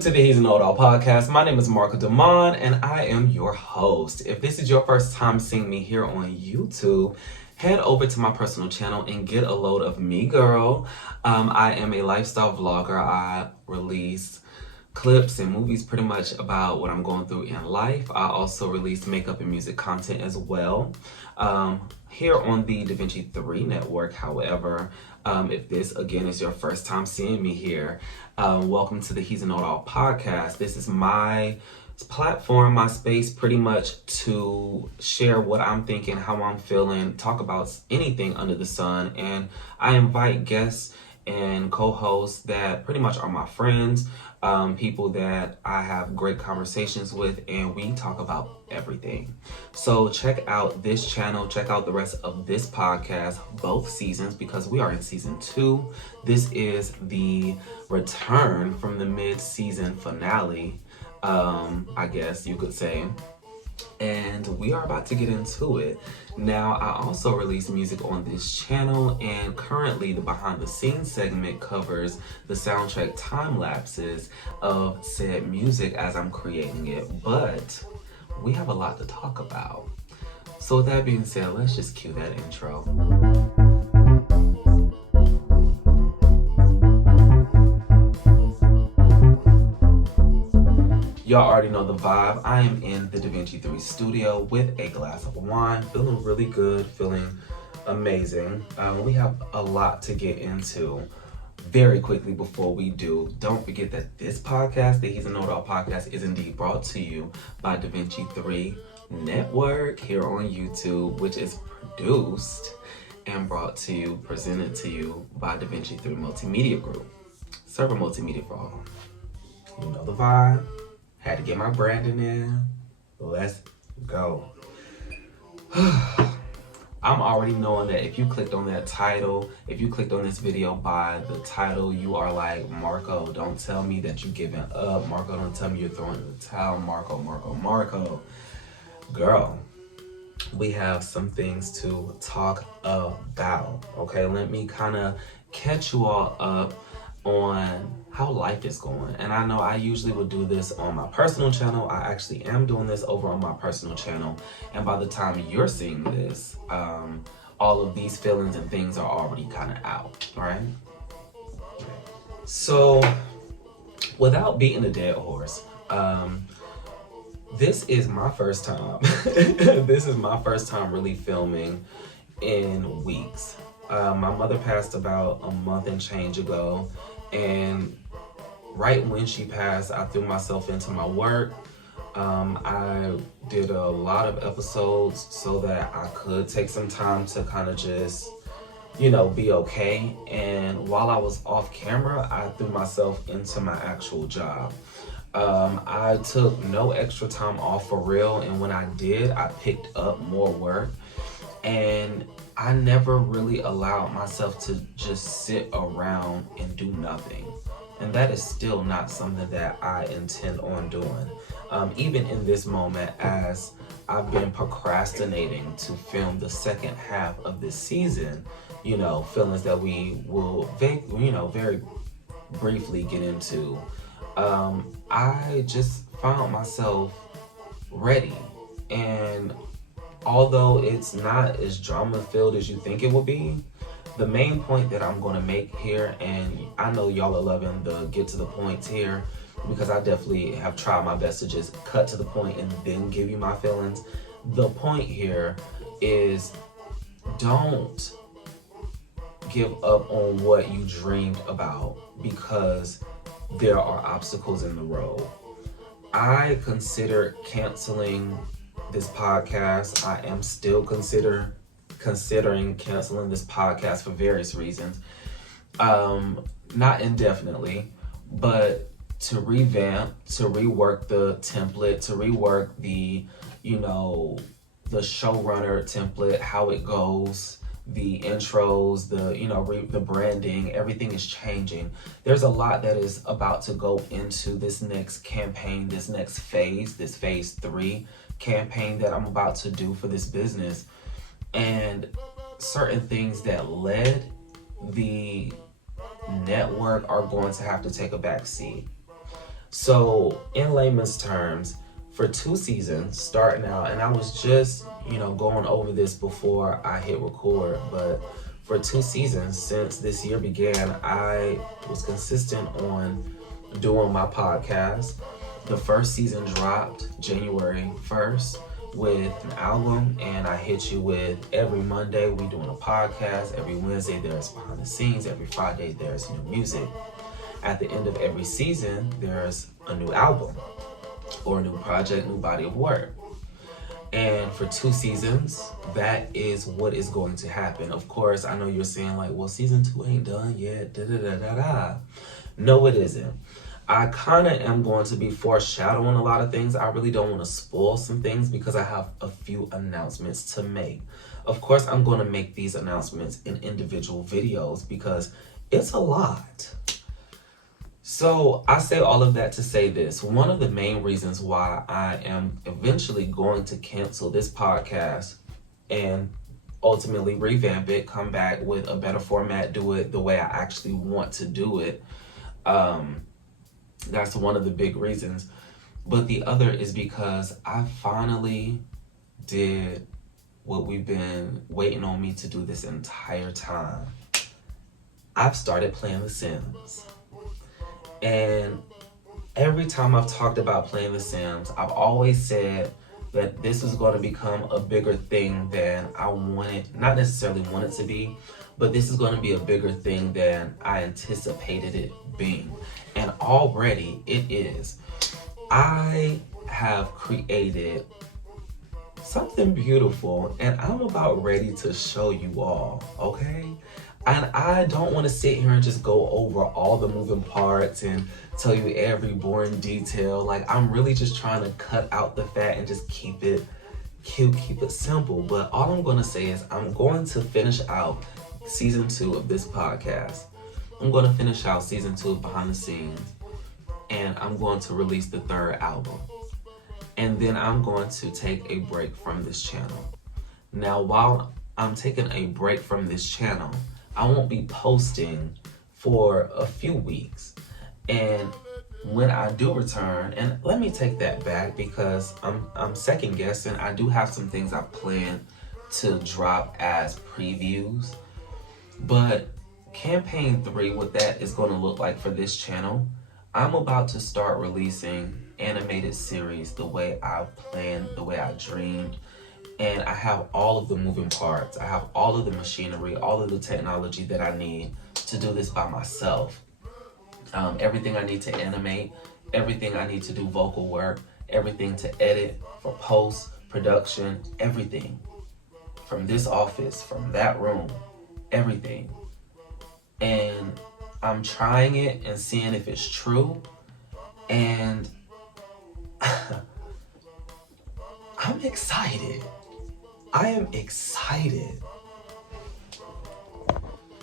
Welcome to the He's an Old All podcast. My name is Marcco and I am your host. If this is your first time seeing me here on YouTube, head over to my personal channel and get a load of me, girl. I am a lifestyle vlogger. I release clips and movies pretty much about what I'm going through in life. I also release makeup and music content as well. Here on the DaVinci 3 network, however, if this again is your first time seeing me here, welcome to the He's an Old All podcast. This is my platform, my space pretty much to share what I'm thinking, how I'm feeling, talk about anything under the sun, and I invite guests and co-hosts that pretty much are my friends, people that I have great conversations with, and we talk about everything. So check out this channel, check out the rest of this podcast, both seasons, because we are in season 2. This is the return from the mid-season finale, I guess you could say. And we are about to get into it. Now, I also release music on this channel, and currently the behind the scenes segment covers the soundtrack time lapses of said music as I'm creating it, but we have a lot to talk about. So with that being said, let's just cue that intro. Y'all already know the vibe. I am in the DaVinci 3 studio with a glass of wine, feeling really good, feeling amazing. We have a lot to get into. Very quickly before we do, don't forget that this podcast, the He's an Old All podcast, is indeed brought to you by DaVinci 3 Network here on YouTube, which is produced and brought to you, presented to you by DaVinci 3 Multimedia Group. Serving multimedia for all. You know the vibe. Had to get my branding in. Let's go. I'm already knowing that if you clicked on that title, if you clicked on this video by the title, you are like, Marcco, don't tell me that you're giving up. Marcco, don't tell me you're throwing in the towel. Marcco. Girl, we have some things to talk about. Okay, let me kind of catch you all up on how life is going. And I know I usually would do this on my personal channel. I actually am doing this over on my personal channel, and by the time you're seeing this, all of these feelings and things are already kind of out, right? So without beating a dead horse, this is my first time this is my first time really filming in weeks. My mother passed about a month and change ago, and right when she passed, I threw myself into my work. I did a lot of episodes so that I could take some time to kind of just, be okay. And while I was off camera, I threw myself into my actual job. I took no extra time off for real, and when I did, I picked up more work. And I never really allowed myself to just sit around and do nothing. And that is still not something that I intend on doing. Even in this moment, as I've been procrastinating to film the second half of this season, feelings that we will, very briefly get into, I just found myself ready. And although it's not as drama-filled as you think it will be, the main point that I'm going to make here, and I know y'all are loving the get to the points here, because I definitely have tried my best to just cut to the point and then give you my feelings. The point here is, don't give up on what you dreamed about because there are obstacles in the road. I considered canceling this podcast. I am still considering canceling this podcast for various reasons. Not indefinitely, but to revamp, to rework the template, to rework the showrunner template, how it goes, the intros, the branding, everything is changing. There's a lot that is about to go into this next campaign, this next phase, this phase 3 campaign that I'm about to do for this business. And certain things that led the network are going to have to take a back seat. So in layman's terms, for 2 seasons starting out, and I was just, going over this before I hit record, but for 2 seasons since this year began, I was consistent on doing my podcast. The first season dropped January 1st with an album, and I hit you with every Monday we doing a podcast, every Wednesday there's behind the scenes, every Friday there's new music. At the end of every season there's a new album or a new project, new body of work. And for 2 seasons, that is what is going to happen. Of course, I know you're saying like, well, season 2 ain't done yet, da-da-da-da-da. No, it isn't. I kind of am going to be foreshadowing a lot of things. I really don't want to spoil some things because I have a few announcements to make. Of course, I'm going to make these announcements in individual videos because it's a lot. So I say all of that to say this. One of the main reasons why I am eventually going to cancel this podcast and ultimately revamp it, come back with a better format, do it the way I actually want to do it. That's one of the big reasons. But the other is because I finally did what we've been waiting on me to do this entire time. I've started playing The Sims. And every time I've talked about playing The Sims, I've always said that this is going to become a bigger thing than I wanted, not necessarily want it to be, but this is going to be a bigger thing than I anticipated it being. And already it is. I have created something beautiful and I'm about ready to show you all, okay? And I don't want to sit here and just go over all the moving parts and tell you every boring detail. Like, I'm really just trying to cut out the fat and just keep it cute, keep it simple. But all I'm going to say is I'm going to finish out season 2 of this podcast. I'm going to finish out season 2 of Behind the Scenes. And I'm going to release the 3rd album. And then I'm going to take a break from this channel. Now, while I'm taking a break from this channel, I won't be posting for a few weeks. And when I do return, and let me take that back because I'm second guessing. I do have some things I plan to drop as previews. But campaign 3, what that is going to look like for this channel, I'm about to start releasing animated series the way I planned, the way I dreamed. And I have all of the moving parts. I have all of the machinery, all of the technology that I need to do this by myself. Everything I need to animate, everything I need to do vocal work, everything to edit for post-production, everything. From this office, from that room, everything. And I'm trying it and seeing if it's true. And I'm excited. I am excited.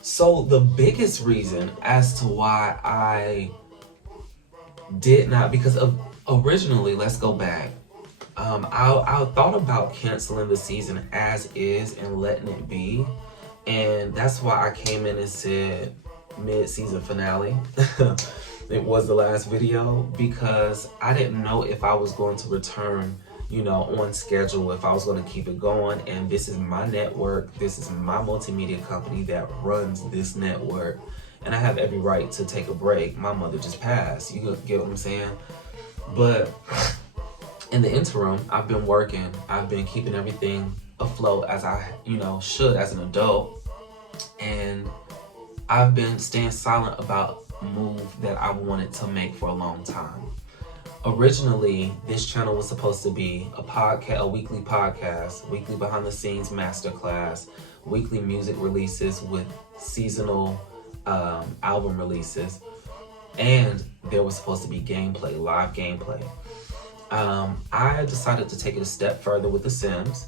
So the biggest reason as to why I did not, because of originally, let's go back. I thought about canceling the season as is and letting it be. And that's why I came in and said mid-season finale. It was the last video because I didn't know if I was going to return on schedule, if I was going to keep it going. And this is my network. This is my multimedia company that runs this network. And I have every right to take a break. My mother just passed. You get what I'm saying? But in the interim, I've been working. I've been keeping everything afloat as I, should as an adult. And I've been staying silent about a move that I wanted to make for a long time. Originally, this channel was supposed to be a weekly podcast, weekly behind the scenes masterclass, weekly music releases with seasonal album releases, and there was supposed to be gameplay, live gameplay. I decided to take it a step further with The Sims,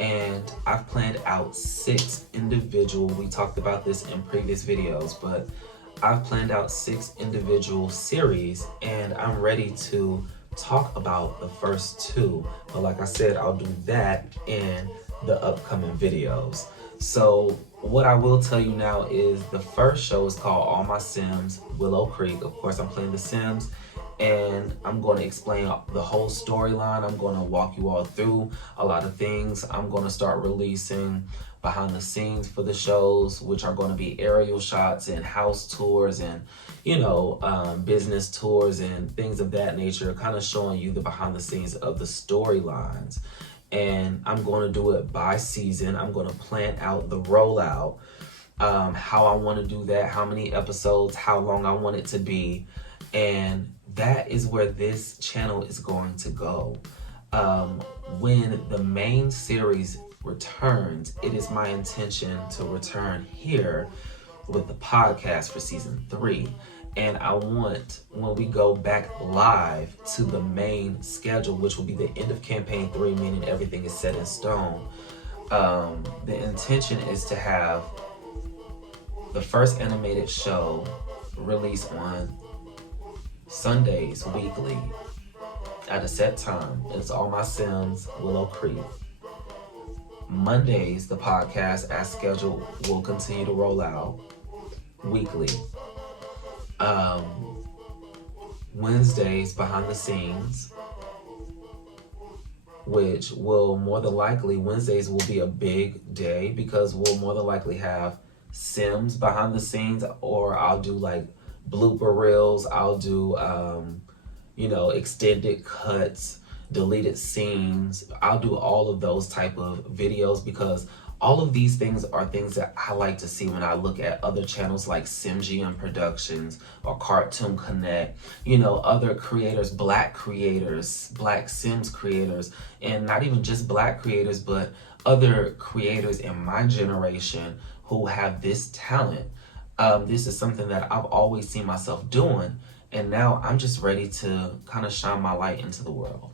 and I've planned out 6 individual, we talked about this in previous videos, but I've planned out 6 individual series, and I'm ready to talk about the first 2. But like I said, I'll do that in the upcoming videos. So what I will tell you now is the first show is called All My Sims, Willow Creek. Of course, I'm playing The Sims, and I'm going to explain the whole storyline. I'm going to walk you all through a lot of things. I'm going to start releasing behind the scenes for the shows, which are going to be aerial shots and house tours and, business tours and things of that nature, kind of showing you the behind the scenes of the storylines. And I'm going to do it by season. I'm going to plan out the rollout, how I want to do that, how many episodes, how long I want it to be. And that is where this channel is going to go. When the main series returns, it is my intention to return here with the podcast for season 3. And I want, when we go back live to the main schedule, which will be the end of campaign 3, meaning everything is set in stone, the intention is to have the first animated show released on Sundays weekly at a set time. It's All My Sims, Willow Creek. Mondays, the podcast as scheduled will continue to roll out weekly. Wednesdays, behind the scenes, which will more than likely, Wednesdays will be a big day because we'll more than likely have Sims behind the scenes, or I'll do like blooper reels, I'll do, extended cuts, deleted scenes. I'll do all of those type of videos because all of these things are things that I like to see when I look at other channels like SimGM Productions or Cartoon Connect, other creators, Black Sims creators, and not even just Black creators, but other creators in my generation who have this talent. This is something that I've always seen myself doing, and now I'm just ready to kind of shine my light into the world.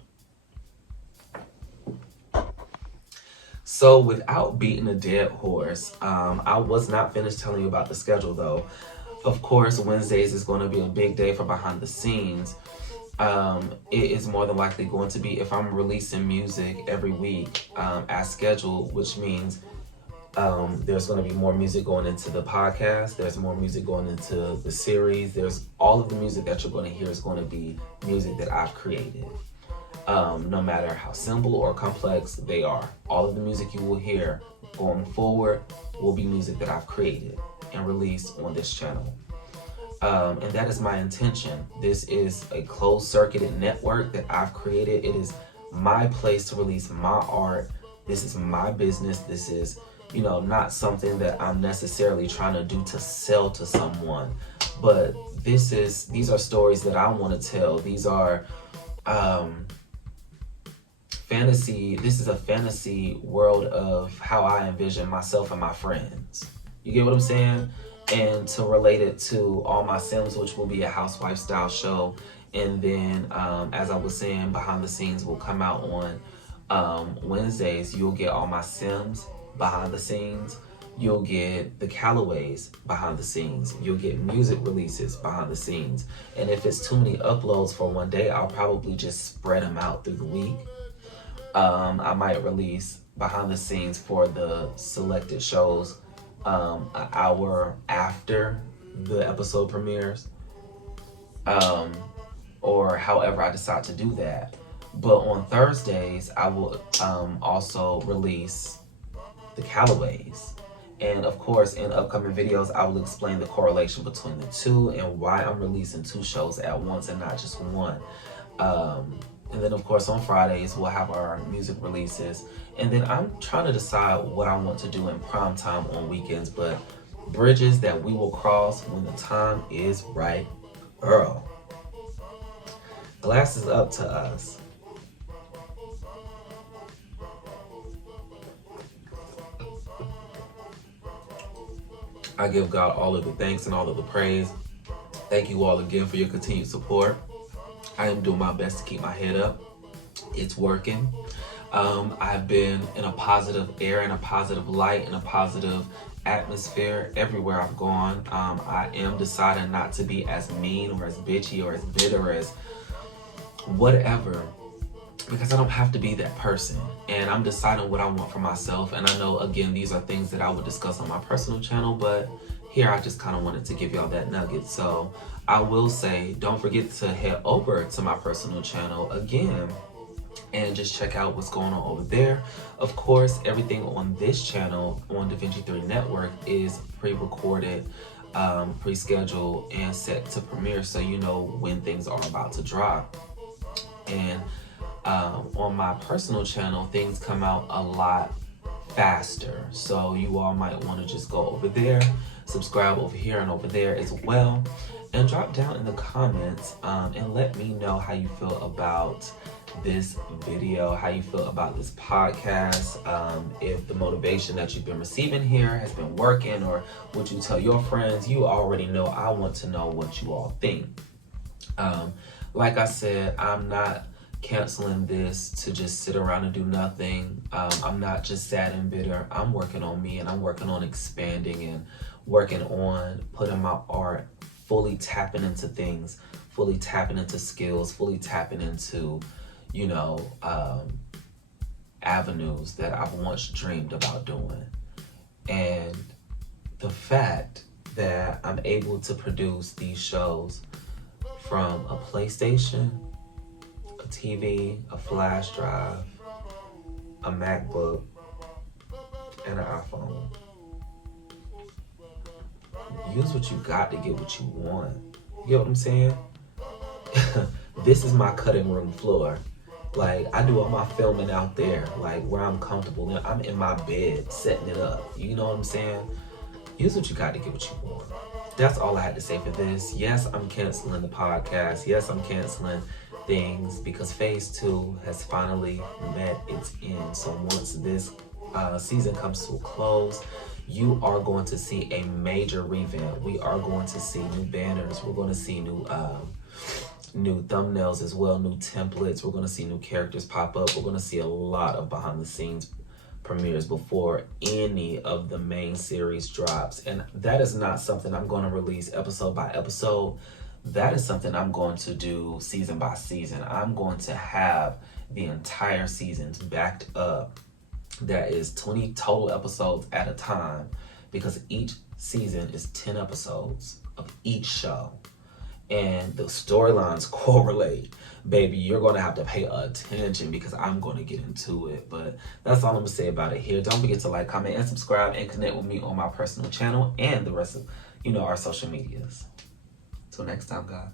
So without beating a dead horse, I was not finished telling you about the schedule though. Of course, Wednesdays is going to be a big day for behind the scenes. It is more than likely going to be, if I'm releasing music every week as scheduled, which means there's going to be more music going into the podcast. There's more music going into the series. There's all of the music that you're going to hear is going to be music that I've created. No matter how simple or complex they are. All of the music you will hear going forward will be music that I've created and released on this channel. And that is my intention. This is a closed-circuited network that I've created. It is my place to release my art. This is my business. This is, not something that I'm necessarily trying to do to sell to someone. But these are stories that I want to tell. These are fantasy. This is a fantasy world of how I envision myself and my friends. You get what I'm saying? And to relate it to All My Sims, which will be a housewife style show. And then, as I was saying, behind the scenes will come out on Wednesdays. You'll get All My Sims behind the scenes. You'll get the Callaways behind the scenes. You'll get music releases behind the scenes. And if it's too many uploads for one day, I'll probably just spread them out through the week. I might release behind the scenes for the selected shows an hour after the episode premieres, or however I decide to do that. But on Thursdays, I will also release the Callaways. And of course, in upcoming videos, I will explain the correlation between the two and why I'm releasing 2 shows at once and not just one. And then of course on Fridays, we'll have our music releases. And then I'm trying to decide what I want to do in prime time on weekends, but bridges that we will cross when the time is right, girl. Glass is up to us. I give God all of the thanks and all of the praise. Thank you all again for your continued support. I am doing my best to keep my head up. It's working. I've been in a positive air and a positive light and a positive atmosphere everywhere I've gone. I am deciding not to be as mean or as bitchy or as bitter as whatever, because I don't have to be that person. And I'm deciding what I want for myself. And I know, again, these are things that I would discuss on my personal channel, but here I just kind of wanted to give y'all that nugget. So I will say, don't forget to head over to my personal channel again and just check out what's going on over there. Of course, everything on this channel on DaVinci 3 Network is pre-recorded, pre-scheduled, and set to premiere, so you know when things are about to drop. And on my personal channel, things come out a lot faster, so you all might want to just go over there, subscribe over here and over there as well, and drop down in the comments and let me know how you feel about this video, how you feel about this podcast, if the motivation that you've been receiving here has been working, or would you tell your friends. You already know I want to know what you all think. Like I said, I'm not canceling this to just sit around and do nothing. I'm not just sad and bitter. I'm working on me, and I'm working on expanding and working on putting my art, fully tapping into things, fully tapping into skills, fully tapping into, you know, avenues that I've once dreamed about doing. And the fact that I'm able to produce these shows from a PlayStation, a TV, a flash drive, a MacBook, and an iPhone. Use what you got to get what you want. You get what I'm saying? This is my cutting room floor. Like, I do all my filming out there, like where I'm comfortable. I'm in my bed setting it up. You know what I'm saying? Use what you got to get what you want. That's all I had to say for this. Yes, I'm canceling the podcast. Yes, I'm canceling things because phase 2 has finally met its end. So once this season comes to a close, you are going to see a major revamp. We are going to see new banners. We're going to see new thumbnails as well, new templates. We're going to see new characters pop up. We're going to see a lot of behind the scenes premieres before any of the main series drops. And that is not something I'm going to release episode by episode. That is something I'm going to do season by season. I'm going to have the entire seasons backed up. That is 20 total episodes at a time, because each season is 10 episodes of each show. And the storylines correlate. Baby, you're going to have to pay attention because I'm going to get into it. But that's all I'm going to say about it here. Don't forget to like, comment, and subscribe, and connect with me on my personal channel and the rest of, our social medias. Till next time, guys.